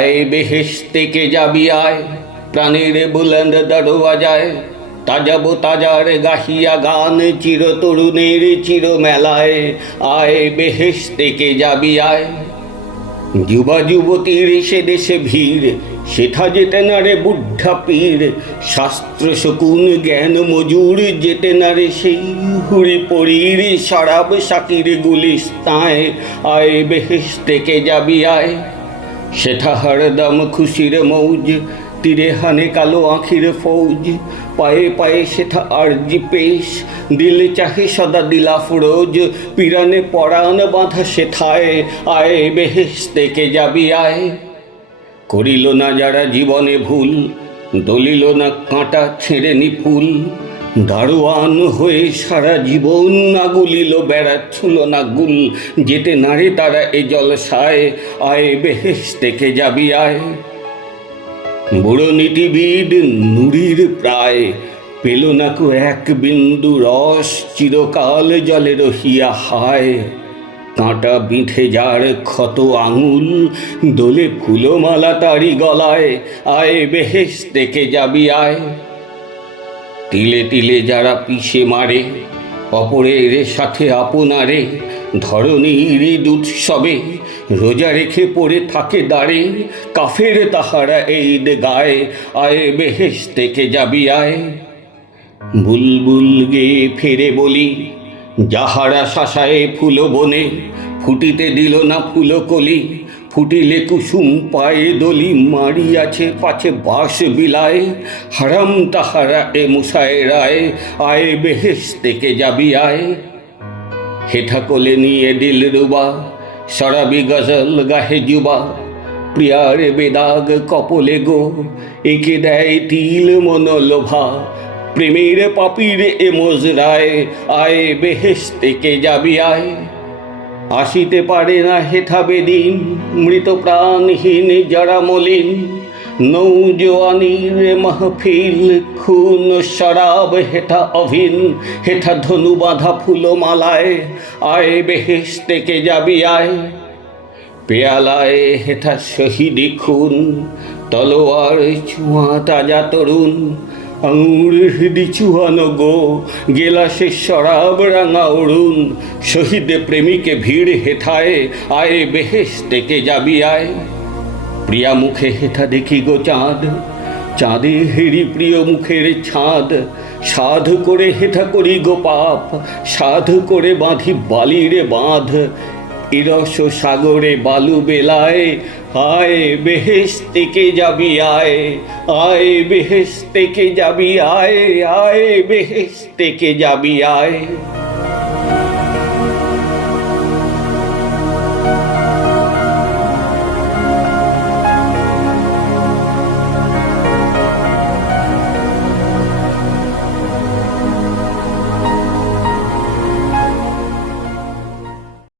আয় বেহেশতে কে যাবি আয়, প্রাণের বুলন্দ দরওয়াজায় তাজাবো তাজার গাহিয়া গান, চির তরুণের চির মেলায় আয় বেহেশতে কে যাবি আয়। যুবা যুবতীর সে দেশে ভিড়, সেথা যেতে না রে বুদ্ধা পীর, শাস্ত্র শকুন জ্ঞান মজুর যেতে না রে সেই হুড়ি পরীর, শরাব শাকির গুলিস্তায় আয় বেহেশতে কে যাবি আয়। সেথা হরদম খুশির মৌজ, তীরে হানে কালো আঁখির ফৌজ, পায়ে পায়ে সেথা আরজি পেশ, দিল চাহে সদা দিলা ফরোজ, পিরানে পরাণ বাঁধা সেথায় আয় বেহেশতে কে যাবি আয়। করিল না যারা জীবনে ভুল, দলিল না কাঁটা ছেঁড়ে নিপুল, দারোয়ান হয়ে সারা জীবন আগুলিল বেড়াচ্ছিল না গুল, যেতে নারে তারা এ জলসায় আয় বেহেশতে কে যাবি আয়। বুড়ো নীতিবিদ নুরির প্রায়, পেল না কো এক বিন্দু রস, চিরকাল জলে রহিয়া হায়। কাঁটা বিঁধে যার ক্ষত আঙুল, দোলে ফুলমালা তারি গলায় আয় বেহেশতে কে যাবি আয়। তিলে তিলে যারা পিষে মারে, অপরের সাথে আপনারে, ধরণীর দুৎসবে রোজা রেখে পড়ে থাকে দাঁড়ে, কাফের তাহারা ঈদ গায় আয় বেহেশতে কে যাবি আয়। বুলবুল গেয়ে ফেরে বলি, যাহারা শাসায় ফুল বনে, ফুটিতে দিল না ফুলকলি, ফুটিলে কুসুম পায়ে দলি, মারিয়াছে পাছে বাস বিলায়, হারাম তাহারা এ মুসায়রায় আয় বেহেশতে কে যাবি আয়। হেঠা কোলে নিয়ে দিল রুবা, শরাবি গজল গাহে যুবা, প্রিয়ার বেদাগ কপলে গো, একে দেয় তিল মনোলোভা, প্রেমের পাপির এ মজরায় আয় বেহেশতে কে যাবি আয়। আসিতে পারে না হেথা বেদিন, মৃত প্রাণহীন যারা মলিন, নৌজওয়ানির মাহফিল, খুন শরাব হেথা অভিন, হেথা ধনু বাঁধা ফুলমালায় আয় বেহেশতে কে যাবি আয়। পেয়ালায় হেথা শহীদি খুন, তলোয়ার ছোঁয়া তাজা তরুণ, আঙুর হৃদি চুহানো গো, গেলাসে শরাব রাঙা অরুণ, শহীদে প্রেমিকে ভিড় হেথায় আয় বেহেশতে কে যাবি আয়। প্রিয়া মুখে হেথা দেখি গো চাঁদ, চাঁদে হেরি প্রিয় মুখের ছাঁদ, সাধ করে হেথা করি গো পাপ, সাধ করে বাঁধি বালির বাঁধ, ইরস সাগরে বালু বেলায় আয় বেহেশতে কে যাবি আয়। আয় বেহেশতে কে যাবি আয়, আয় বেহেশতে কে যাবি আয়।